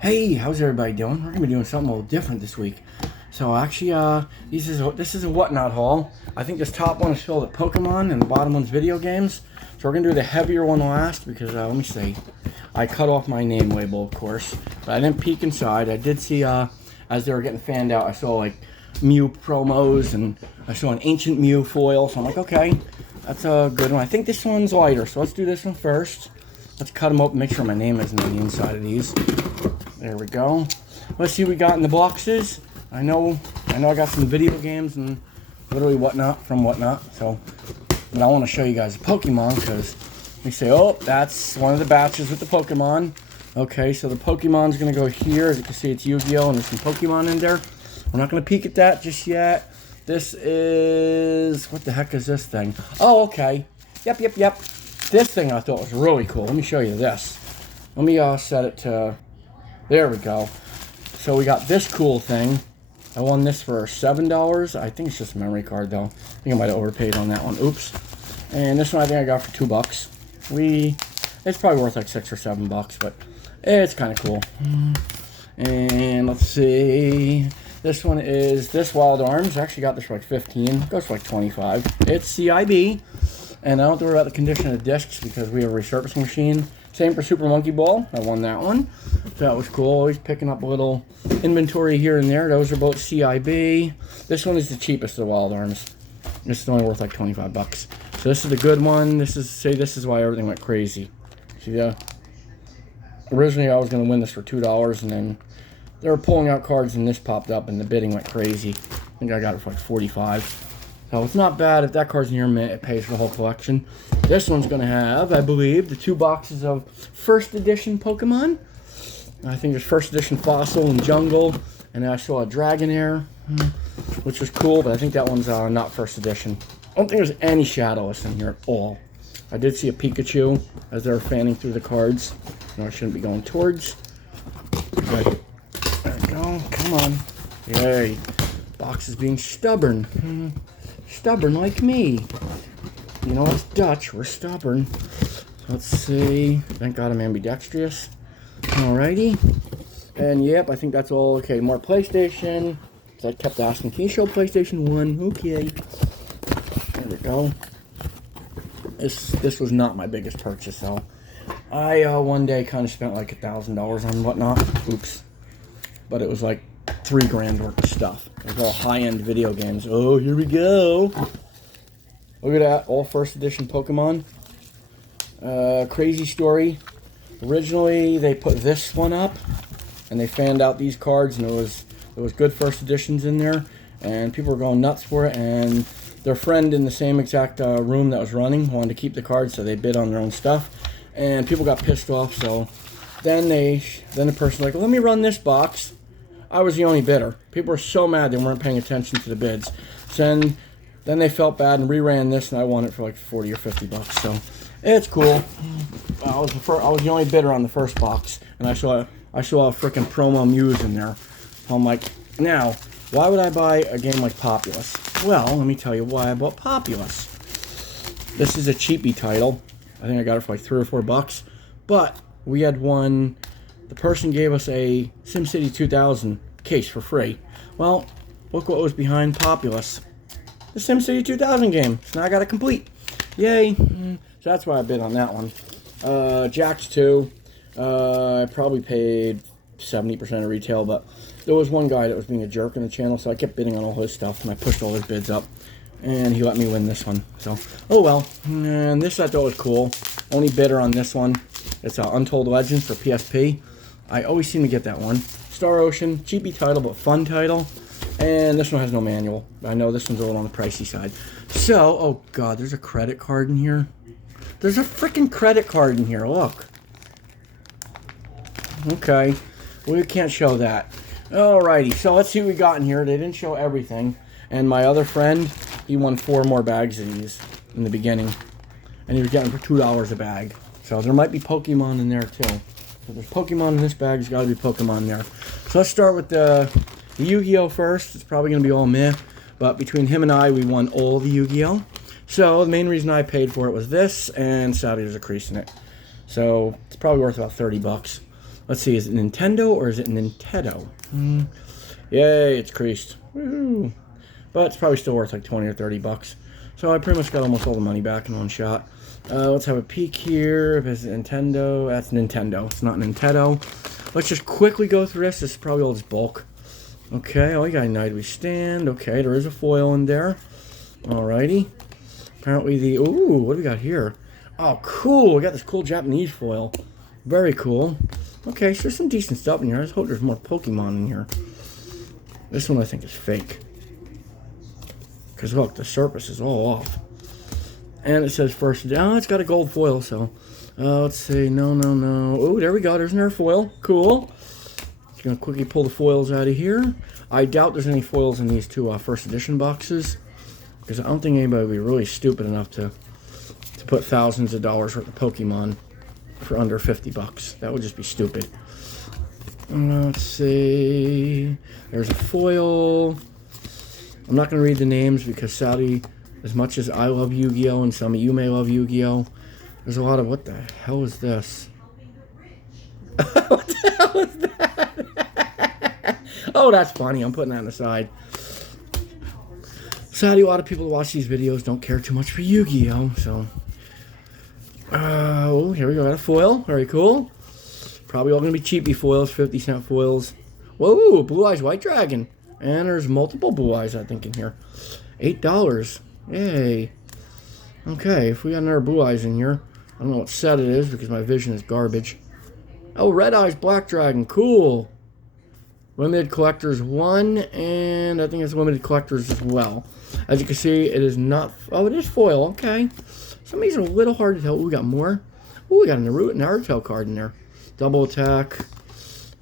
Hey, how's everybody doing? We're gonna be doing something a little different this week. So actually, this is a whatnot haul. I think this top one is filled with Pokemon and the bottom one's video games. So we're gonna do the heavier one last because let me see. I cut off my name label, of course, but I didn't peek inside. I did see as they were getting fanned out, I saw like Mew promos and I saw an ancient Mew foil. So I'm like, okay, that's a good one. I think this one's lighter, so let's do this one first. Let's cut them open, make sure my name isn't on the inside of these. There we go. Let's see what we got in the boxes. I know I got some video games and literally whatnot from whatnot. So, but I want to show you guys Pokemon because they say, oh, that's one of the batches with the Pokemon. Okay, so the Pokemon's gonna go here. As you can see, it's Yu-Gi-Oh! And there's some Pokemon in there. We're not gonna peek at that just yet. This is, what the heck is this thing? Oh, okay. Yep. This thing I thought was really cool. Let me show you this. Let me set it to. There we go. So we got this cool thing. I won this for $7. I think it's just a memory card though. I think I might have overpaid on that one. Oops. And this one I think I got for $2. It's probably worth like $6 or $7, but it's kind of cool. And let's see. This one is this Wild Arms. I actually got this for like 15. It goes for like 25. It's CIB. And I don't have to worry about the condition of the discs because we have a resurfacing machine. Same for Super Monkey Ball. I won that one. So that was cool. Always picking up a little inventory here and there. Those are both CIB. This one is the cheapest of the Wild Arms. This is only worth like 25 bucks. So this is the good one. This is why everything went crazy. See that? Originally I was going to win this for $2 and then they were pulling out cards and this popped up and the bidding went crazy. I think I got it for like 45. So it's not bad. If that card's near mint, it pays for the whole collection. This one's going to have, I believe, the 2 boxes of first edition Pokemon. I think there's first edition Fossil and Jungle. And I saw a Dragonair, which was cool, but I think that one's not first edition. I don't think there's any Shadowless in here at all. I did see a Pikachu as they were fanning through the cards. No, I shouldn't be going towards. Good. There we go. Come on. Yay. Box is being stubborn. Stubborn like me. You know, it's Dutch. We're stubborn. Let's see. Thank God I'm ambidextrous. Alrighty. And yep, I think that's all. Okay, more PlayStation. I kept asking, can you show PlayStation 1? Okay. There we go. This was not my biggest purchase, though. I one day kind of spent like $1,000 on whatnot. Oops. But it was like $3,000 worth of stuff. It was all high-end video games. Oh, here we go. Look at that. All first edition Pokemon. Crazy story. Originally, they put this one up, and they fanned out these cards, and there was good first editions in there, and people were going nuts for it, and their friend in the same exact room that was running wanted to keep the cards, so they bid on their own stuff, and people got pissed off, so then the person's like, well, let me run this box. I was the only bidder. People were so mad they weren't paying attention to the bids. So then they felt bad and reran this, and I won it for like 40 or 50 bucks. So it's cool. I was the only bidder on the first box, and I saw a freaking promo Mews in there. So I'm like, now, why would I buy a game like Populous? Well, let me tell you why I bought Populous. This is a cheapy title. I think I got it for like 3 or 4 bucks, but we had one. The person gave us a SimCity 2000 case for free. Well, look what was behind Populous. The SimCity 2000 game. So now I got it complete. Yay. So that's why I bid on that one. Jax 2. I probably paid 70% of retail, but there was one guy that was being a jerk in the channel, so I kept bidding on all his stuff, and I pushed all his bids up. And he let me win this one. So, oh well. And this I thought was cool. Only bidder on this one. It's Untold Legends for PSP. I always seem to get that one. Star Ocean, cheapy title, but fun title. And this one has no manual. I know this one's a little on the pricey side. So, oh god, there's a credit card in here. There's a freaking credit card in here, look. Okay, we can't show that. Alrighty, so let's see what we got in here. They didn't show everything. And my other friend, he won 4 more bags of these in the beginning. And he was getting them for $2 a bag. So there might be Pokemon in there too. If there's Pokemon in this bag, there's got to be Pokemon there. So let's start with the Yu-Gi-Oh first. It's probably going to be all meh. But between him and I, we won all the Yu-Gi-Oh. So the main reason I paid for it was this, and sadly there's a crease in it. So it's probably worth about 30 bucks. Let's see, is it Nintendo or is it Nintendo? Yay, it's creased. Woo. But it's probably still worth like 20 or 30 bucks. So I pretty much got almost all the money back in one shot. Let's have a peek here. If it's Nintendo, that's Nintendo. It's not Nintendo. Let's just quickly go through this. This is probably all this bulk. Okay, oh, you got a Night We Stand. Okay, there is a foil in there. Alrighty. Apparently the... Ooh, what do we got here? Oh, cool. We got this cool Japanese foil. Very cool. Okay, so there's some decent stuff in here. I just hope there's more Pokemon in here. This one I think is fake. Because look, the surface is all off. And it says first... Oh, it's got a gold foil, so... let's see. No. Oh, there we go. There's another foil. Cool. Just going to quickly pull the foils out of here. I doubt there's any foils in these two first edition boxes. Because I don't think anybody would be really stupid enough to put thousands of dollars worth of Pokemon for under 50 bucks. That would just be stupid. Let's see. There's a foil. I'm not going to read the names because sadly, as much as I love Yu-Gi-Oh! And some of you may love Yu-Gi-Oh! There's a lot of, what the hell is this? What the hell is that? Oh, that's funny. I'm putting that on the side. Sadly, a lot of people who watch these videos don't care too much for Yu-Gi-Oh! So, oh, here we go. Got a foil. Very cool. Probably all going to be cheapy foils, 50-cent foils. Whoa, Blue Eyes White Dragon. And there's multiple Blue Eyes, I think, in here. $8. Yay. Okay, if we got another Blue Eyes in here. I don't know what set it is because my vision is garbage. Oh, Red Eyes Black Dragon. Cool. Limited Collectors 1, and I think it's Limited Collectors as well. As you can see, it is not... Oh, it is foil. Okay. Some of these are a little hard to tell. Ooh, we got more. Ooh, we got a Naruto card in there. Double Attack.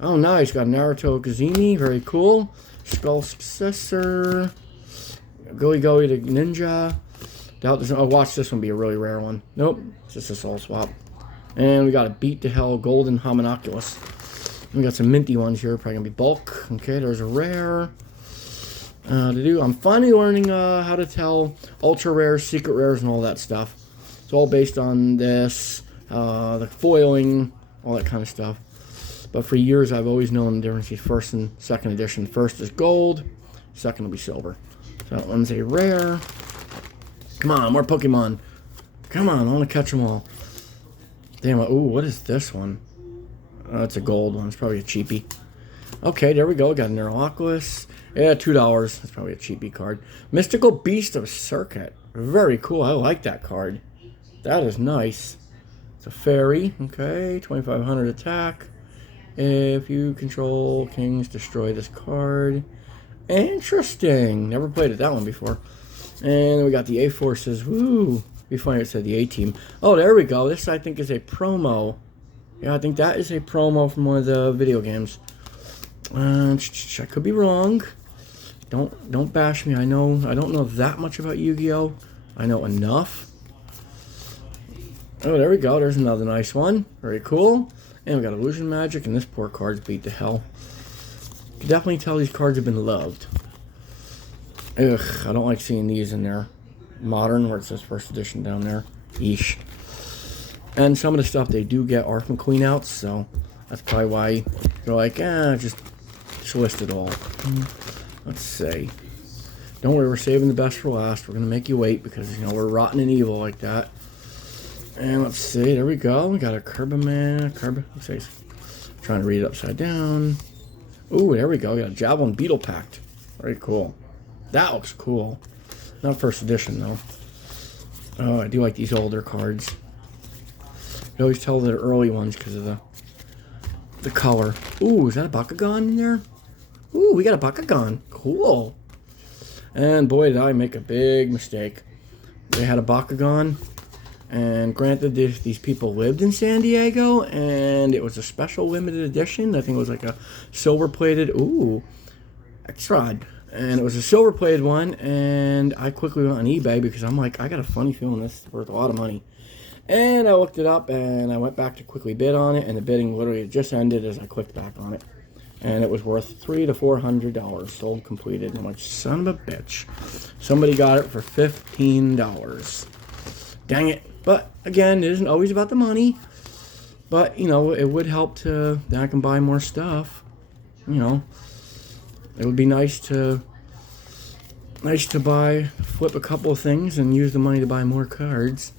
Oh, nice. Got Naruto Kazemi. Very cool. Skull Successor. Goey the Ninja. Doubt there's... Oh, watch this one be a really rare one. Nope. It's just a soul swap. And we got a Beat to Hell Golden Homunculus. We got some minty ones here. Probably going to be bulk. Okay, there's a rare. I'm finally learning how to tell ultra rares, secret rares, and all that stuff. It's all based on this, the foiling, all that kind of stuff. But for years, I've always known the difference between first and second edition. First is gold, second will be silver. So that one's a rare. Come on, more Pokemon. Come on, I want to catch them all. Damn, ooh, what is this one? It's a gold one. It's probably a cheapie. Okay, there we go. Got a Neuroloculus. Yeah, $2. That's probably a cheapie card. Mystical Beast of Circuit. Very cool. I like that card. That is nice. It's a fairy. Okay, 2,500 attack. If you control kings, destroy this card. Interesting. Never played it that one before. And we got the A-Forces. Woo. Be funny if it said the A-Team. Oh, there we go. This, I think, is a promo. Yeah, I think that is a promo from one of the video games. I could be wrong. Don't bash me. I don't know that much about Yu-Gi-Oh! I know enough. Oh, there we go. There's another nice one. Very cool. And we got Illusion Magic, and this poor card's beat to hell. You can definitely tell these cards have been loved. Ugh, I don't like seeing these in there. Modern, where it says first edition down there. Yeesh. And some of the stuff they do get are from Queen outs, so that's probably why they're like, just list it all. Let's see. Don't worry, we're saving the best for last. We're going to make you wait because, we're rotten and evil like that. And let's see, there we go. We got a Kerbeman. Let's see. Trying to read it upside down. Ooh, there we go. We got a Javelin Beetle Pact. Very cool. That looks cool. Not first edition, though. Oh, I do like these older cards. You always tell they're early ones because of the color. Ooh, is that a Bakugan in there? Ooh, we got a Bakugan. Cool. And boy, did I make a big mistake. They had a Bakugan. And granted, these people lived in San Diego. And it was a special limited edition. I think it was like a silver-plated... Ooh. X-Rod. And it was a silver-plated one. And I quickly went on eBay because I'm like, I got a funny feeling this is worth a lot of money. And I looked it up, and I went back to quickly bid on it, and the bidding literally just ended as I clicked back on it. And it was worth $300 to $400, sold completed. And I'm like, son of a bitch. Somebody got it for $15. Dang it. But, again, it isn't always about the money. But, you know, it would help to, then I can buy more stuff. You know, it would be nice to flip a couple of things and use the money to buy more cards.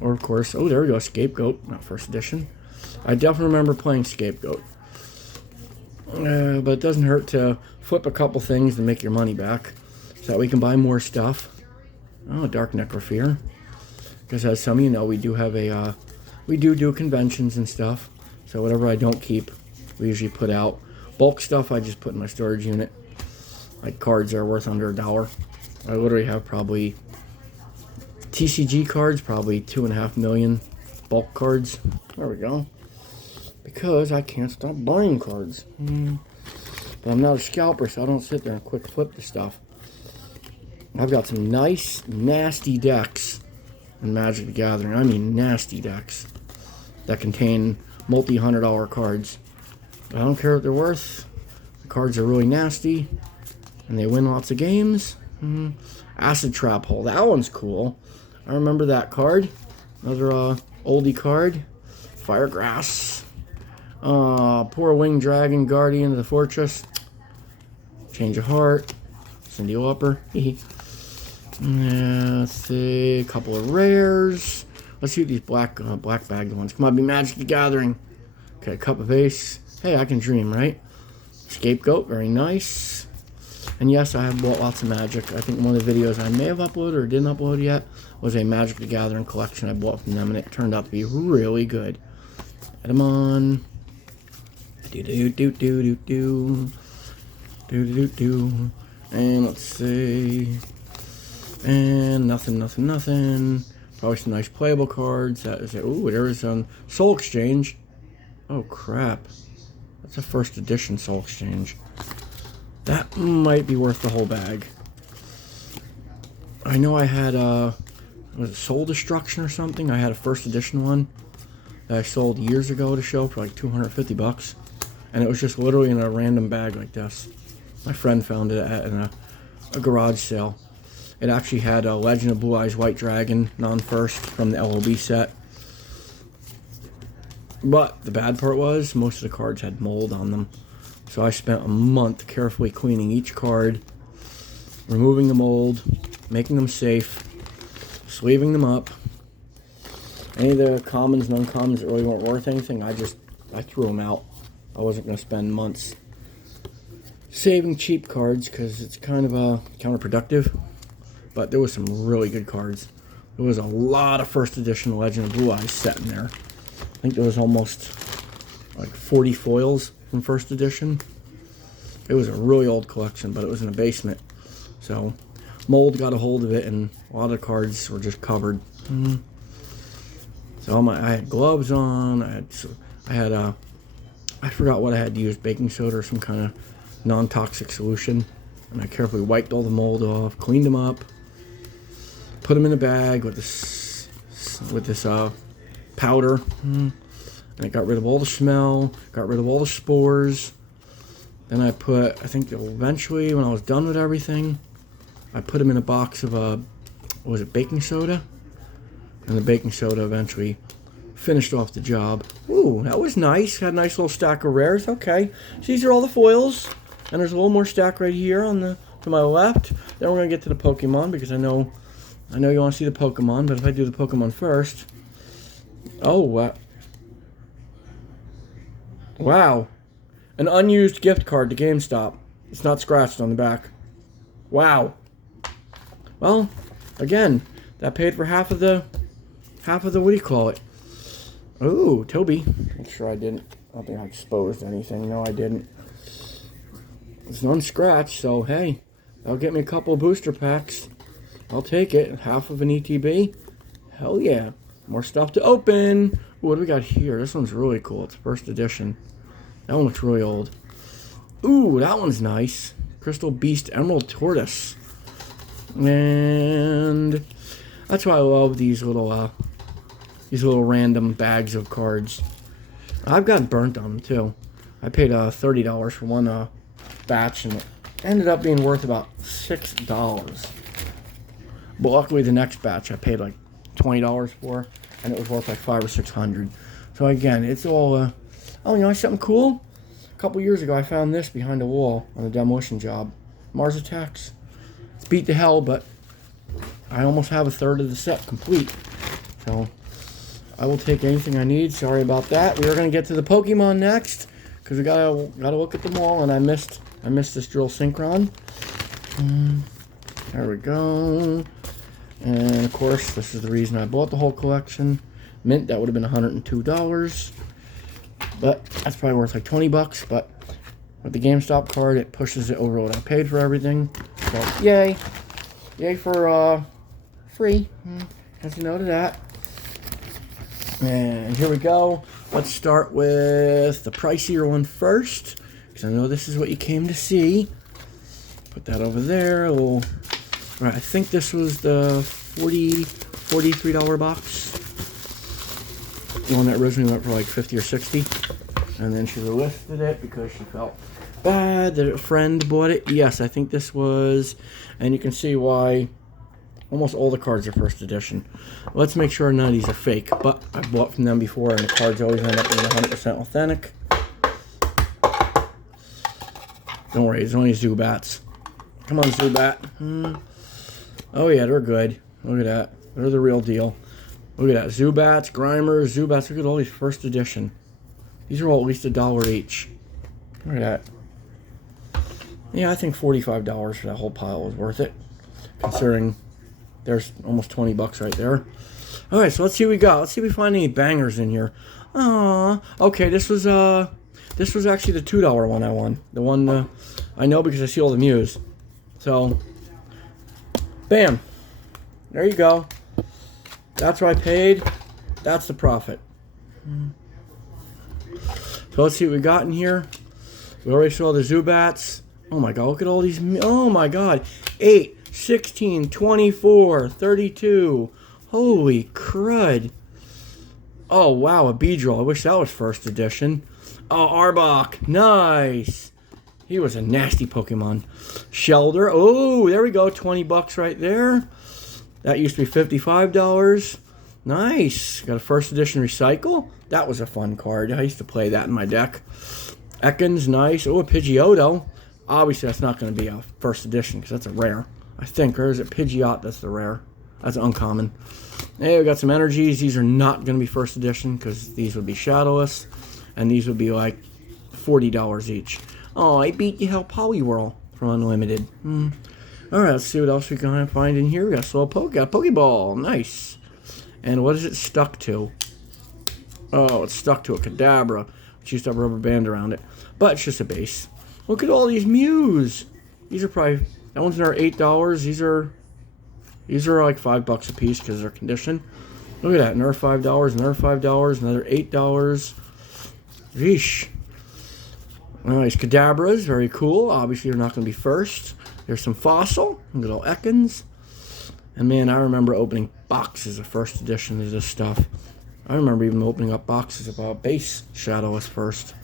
Or, of course, oh, there we go, Scapegoat, not first edition. I definitely remember playing Scapegoat. But it doesn't hurt to flip a couple things to make your money back, so that we can buy more stuff. Oh, Dark Necrofear. Because as some of you know, we do have a, we do conventions and stuff. So whatever I don't keep, we usually put out. Bulk stuff I just put in my storage unit. Like cards that are worth under $1. I literally have probably TCG cards, probably 2.5 million bulk cards. There we go. Because I can't stop buying cards. But I'm not a scalper, so I don't sit there and quick flip the stuff. I've got some nice, nasty decks in Magic the Gathering. I mean nasty decks that contain multi-$100 cards. But I don't care what they're worth. The cards are really nasty, and they win lots of games. Acid Trap Hole. That one's cool. I remember that card. Another oldie card. Firegrass. Poor Winged Dragon, Guardian of the Fortress. Change of Heart. Cindy Lauper. Let's see. A couple of rares. Let's see what these black bagged ones. Come on, be Magic the Gathering. Okay, Cup of Ace. Hey, I can dream, right? Scapegoat, very nice. And yes, I have bought lots of Magic. I think one of the videos I may have uploaded or didn't upload yet was a Magic the Gathering collection I bought from them, and it turned out to be really good. Add them on. And let's see. And nothing. Probably some nice playable cards. That is it. Ooh, there is Soul Exchange. Oh crap. That's a first edition Soul Exchange. That might be worth the whole bag. I know I had was it Soul Destruction or something? I had a first edition one that I sold years ago to show for like $250. And it was just literally in a random bag like this. My friend found it at a garage sale. It actually had a Legend of Blue Eyes White Dragon non-first from the LOB set. But the bad part was most of the cards had mold on them. So I spent a month carefully cleaning each card, removing the mold, making them safe, sleeving them up. Any of the commons and uncommons that really weren't worth anything, I threw them out. I wasn't going to spend months saving cheap cards because it's kind of counterproductive. But there was some really good cards. There was a lot of first edition Legend of Blue Eyes set in there. I think there was almost like 40 foils from first edition. It was a really old collection, but it was in a basement. So mold got a hold of it, and a lot of the cards were just covered. So I had gloves on. I forgot what I had to use, baking soda or some kind of non-toxic solution. And I carefully wiped all the mold off, cleaned them up, put them in a bag with this powder. And it got rid of all the smell, got rid of all the spores. Then I think eventually when I was done with everything, I put them in a box of, baking soda? And the baking soda eventually finished off the job. Ooh, that was nice. Had a nice little stack of rares. Okay, so these are all the foils. And there's a little more stack right here to my left. Then we're going to get to the Pokemon because I know you want to see the Pokemon, but if I do the Pokemon first. Oh, what? Wow. An unused gift card to GameStop. It's not scratched on the back. Wow. Well, again, that paid for half of the what do you call it? Ooh, Toby. Make sure I didn't. I don't think I exposed anything. No, I didn't. It's unscratched, so hey, that'll get me a couple of booster packs. I'll take it. Half of an ETB. Hell yeah. More stuff to open. Ooh, what do we got here? This one's really cool. It's first edition. That one looks really old. Ooh, that one's nice. Crystal Beast Emerald Tortoise. And that's why I love these little random bags of cards. I've got burnt on them too. I paid $30 for one batch, and it ended up being worth about $6. But luckily the next batch I paid like $20 for, and it was worth like $500 or $600. So So again, it's all, oh, you know something cool? A couple years ago, I found this behind the wall on a demolition job. Mars Attacks. It's beat to hell, but I almost have a third of the set complete. So I will take anything I need. Sorry about that. We are going to get to the Pokemon next because we gotta look at them all, and I missed this Drill Synchron. There we go. And of course, this is the reason I bought the whole collection. Mint, that would have been $102, but that's probably worth like 20 bucks. But with the GameStop card, it pushes it over what I paid for everything. So yay for free. As you know to that. And here we go. Let's start with the pricier one first, because I know this is what you came to see. Put that over there. All right, I think this was the $43 box. The one that originally went for like 50 or 60. And then she listed it because she felt bad that a friend bought it. Yes, I think this was, and you can see why almost all the cards are first edition. Let's make sure none of these are fake, but I've bought from them before, and the cards always end up being 100% authentic. Don't worry, it's only Zubats. Come on, Zubat. Oh yeah, they're good. Look at that. They're the real deal. Look at that. Zubats, Grimer, Zubats. Look at all these first edition. These are all at least $1 each. Look at that. Yeah, I think $45 for that whole pile is worth it, considering there's almost 20 bucks right there. Alright, so let's see what we got. Let's see if we find any bangers in here. Aww. Okay, this was actually the $2 one I won. The one I know because I see all the Mews. So, bam. There you go. That's what I paid. That's the profit. So let's see what we got in here. We already saw the Zubats. Oh my god, look at all these. Oh my god. 8, 16, 24, 32. Holy crud. Oh wow, a Beedrill. I wish that was first edition. Oh, Arbok. Nice. He was a nasty Pokemon. Shelder. Oh, there we go. 20 bucks right there. That used to be $55. Nice. Got a first edition Recycle. That was a fun card. I used to play that in my deck. Ekans, nice. Oh, a Pidgeotto. Obviously, that's not going to be a first edition because that's a rare. I think. Or is it Pidgeot? That's the rare. That's uncommon. Hey, we got some energies. These are not going to be first edition because these would be shadowless. And these would be like $40 each. Oh, I beat you hell Poliwhirl from Unlimited. Alright, let's see what else we can find in here. We got a Slowpoke, got a Pokeball. Nice. And what is it stuck to? Oh, it's stuck to a Kadabra, which used to have a rubber band around it. But it's just a base. Look at all these Mews. These are probably, that one's are $8. These are like $5 a piece because they're conditioned. Look at that, another $5, another $5, another $8. Yeesh. Nice Kadabras, very cool. Obviously, they're not going to be first. There's some Fossil, little Ekans. And man, I remember opening boxes of first edition of this stuff. I remember even opening up boxes of base Shadowless first.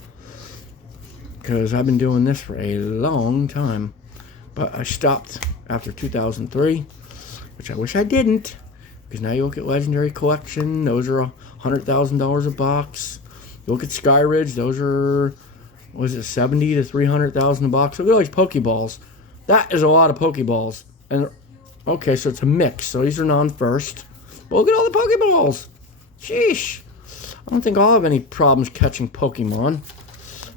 Because I've been doing this for a long time. But I stopped after 2003, which I wish I didn't. Because now you look at Legendary Collection, those are $100,000 a box. You look at Skyridge, those are, what is it, 70 to 300,000 a box. Look at all these Pokeballs. That is a lot of Pokeballs. And okay, so it's a mix. So these are non-first. But look at all the Pokeballs. Sheesh. I don't think I'll have any problems catching Pokemon.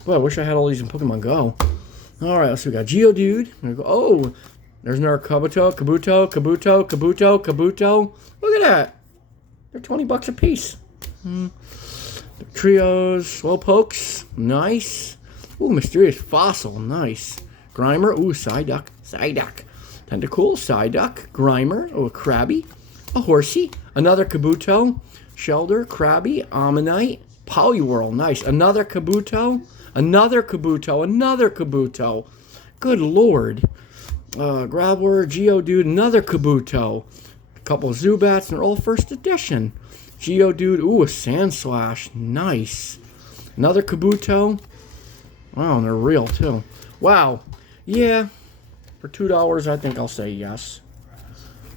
Boy, I wish I had all these in Pokemon Go. Alright, let's see. We got Geodude. Oh, there's another Kabuto. Look at that. They're 20 bucks a piece. The Trios. Slowpokes. Nice. Ooh, Mysterious Fossil. Nice. Grimer. Ooh, Psyduck. Tentacool. Psyduck. Grimer. Oh, a Krabby. A Horsey. Another Kabuto. Shelder. Krabby. Ammonite. Poliwhirl. Nice. Another Kabuto. Another Kabuto. Good lord. Graveler. Geodude. Another Kabuto. A couple of Zubats, and they're all first edition. Geodude. Ooh, a Sandslash. Nice. Another Kabuto. Wow, and they're real too. Wow. Yeah. For $2, I think I'll say yes.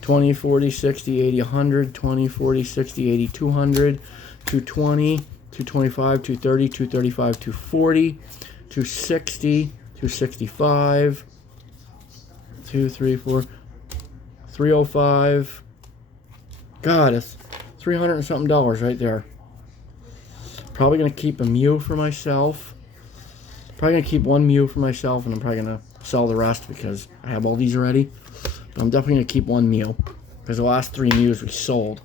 20, 40, 60, 80, 100, 20, 40, 60, 80, 200, 220, 225, 230, 235, 240, 260, 265, 2, 3, 4, 305. God, it's $300 and something right there. Probably gonna keep a Mew for myself. Probably gonna keep one Mew for myself, and I'm probably gonna sell the rest because I have all these already. But I'm definitely gonna keep one Mew because the last 3 Mews we sold,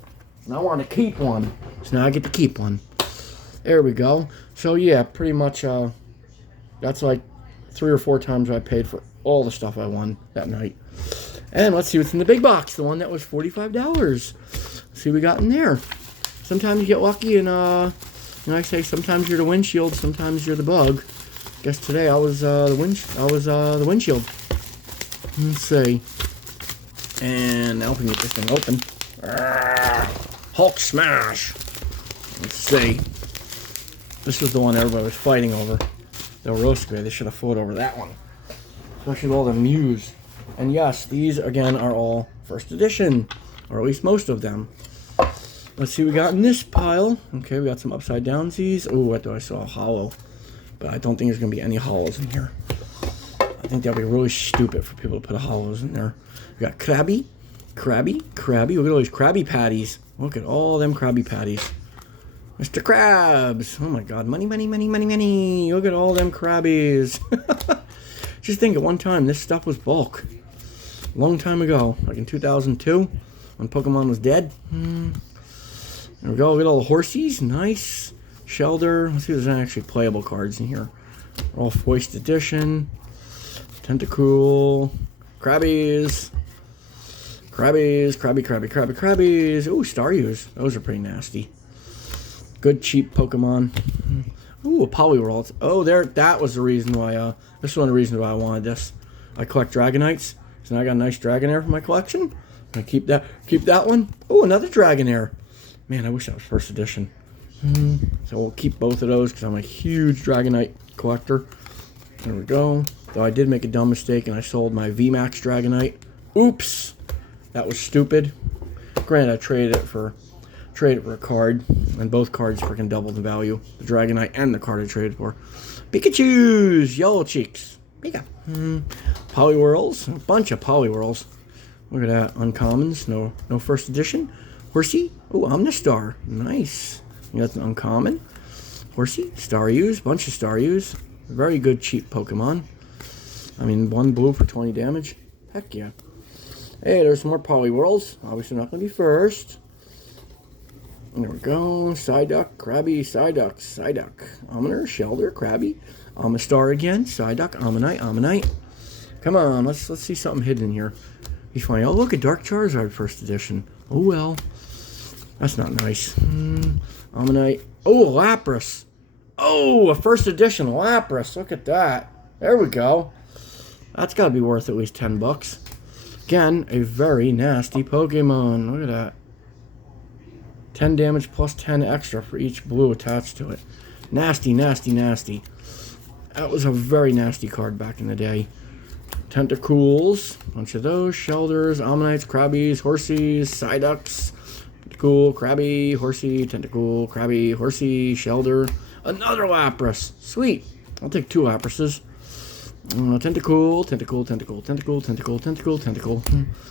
and I want to keep one. So now I get to keep one. There we go. So yeah, pretty much that's like 3 or 4 times I paid for all the stuff I won that night. And let's see what's in the big box, the one that was $45. Let's see what we got in there. Sometimes you get lucky, and I say sometimes you're the windshield, sometimes you're the bug. Guess today I was the windshield. Let's see. And now we can get this thing open. Hulk smash. Let's see. This was the one everybody was fighting over. The Rosquet. They should have fought over that one. Especially with all the Mews. And yes, these again are all first edition, or at least most of them. Let's see what we got in this pile. Okay, we got some upside downsies. Oh, what do I saw? A hollow. But I don't think there's going to be any hollows in here. I think that would be really stupid for people to put hollows in there. We got Krabby. Look at all these Krabby Patties. Look at all them Krabby Patties. Mr. Krabs. Oh my God. Money. Look at all them Krabbies. Just think at one time, this stuff was bulk. A long time ago. Like in 2002, when Pokemon was dead. There we go. Look at all the horsies. Nice. Shelter. Let's see if there's any actually playable cards in here. All Foist Edition. Tentacool. Krabbies. Krabbies. Ooh, Staryu. Those are pretty nasty. Good cheap Pokemon. Ooh, a Poliwhirl. Oh, that was the reason why, this is one of the reasons why I wanted this. I collect Dragonites, so now I got a nice Dragonair for my collection. I keep that one. Oh, another Dragonair. Man, I wish that was first edition. So we'll keep both of those because I'm a huge Dragonite collector. There we go. Though I did make a dumb mistake and I sold my VMAX Dragonite. Oops. That was stupid. Granted, I traded it for a card, and both cards freaking doubled the value. The Dragonite and the card I traded for. Pikachu's! Yellow Cheeks. Pika. Poliwhirls. A bunch of Poliwhirls. Look at that. Uncommons. No first edition. Horsey. Oh, Omnistar. Nice. That's an uncommon. Horsey. Staryus. Bunch of Staryus. Very good cheap Pokemon. I mean, 1 blue for 20 damage. Heck yeah. Hey, there's some more Poliwhirls. Obviously not going to be first. There we go. Psyduck, Krabby, Psyduck. Omnir, Shelter, Krabby. Amistar again. Psyduck, Ammonite. Come on, let's see something hidden in here. He's funny. Oh, look at Dark Charizard first edition. Oh, well. That's not nice. Ammonite. Oh, Lapras. Oh, a first edition Lapras. Look at that. There we go. That's got to be worth at least $10. Again, a very nasty Pokemon. Look at that. 10 damage plus 10 extra for each blue attached to it. Nasty. That was a very nasty card back in the day. Tentacools. Bunch of those. Shelters. Ammonites. Krabbies. Horsies. Psyducks. Tentacool. Krabby. Horsey. Tentacool. Krabby. Horsey. Shelter. Another Lapras. Sweet. I'll take 2 Laprases. Tentacool.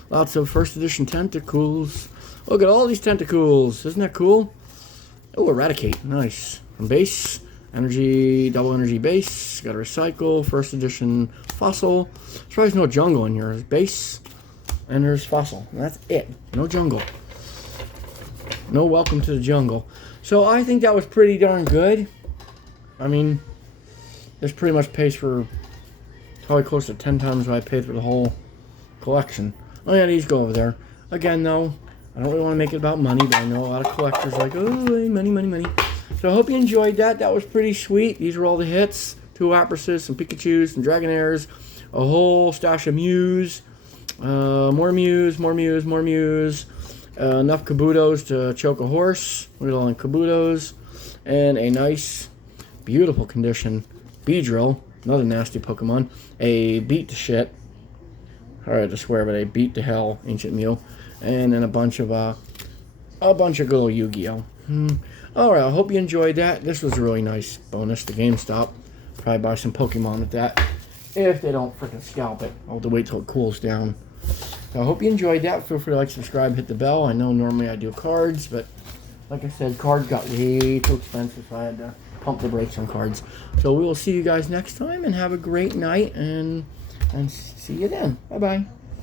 Lots of first edition Tentacools. Look at all these Tentacools. Isn't that cool? Oh, Eradicate. Nice. From base. Energy. Double energy base. Got to recycle. First edition Fossil. Surprised no jungle in here. There's base. And there's Fossil. And that's it. No jungle. No welcome to the jungle. So I think that was pretty darn good. I mean, this pretty much pays for probably close to 10 times what I paid for the whole collection. Oh yeah, these go over there. Again, though, I don't really want to make it about money, but I know a lot of collectors are like, oh, money. So I hope you enjoyed that. That was pretty sweet. These were all the hits. 2 Laprases, some Pikachus, some Dragonairs, a whole stash of Mews, more Mews, enough Kabutos to choke a horse. Look at all the Kabutos. And a nice, beautiful condition Beedrill, another nasty Pokemon. A beat to shit. Hard to swear, but a beat to hell Ancient Mew. And then a bunch of good old Yu-Gi-Oh! Alright, I hope you enjoyed that. This was a really nice bonus to GameStop. Probably buy some Pokemon with that. If they don't freaking scalp it. I'll have to wait till it cools down. So I hope you enjoyed that. Feel free to like, subscribe, hit the bell. I know normally I do cards, but like I said, cards got way too expensive, so I had to pump the brakes on cards. So we will see you guys next time, and have a great night, and see you then. Bye-bye.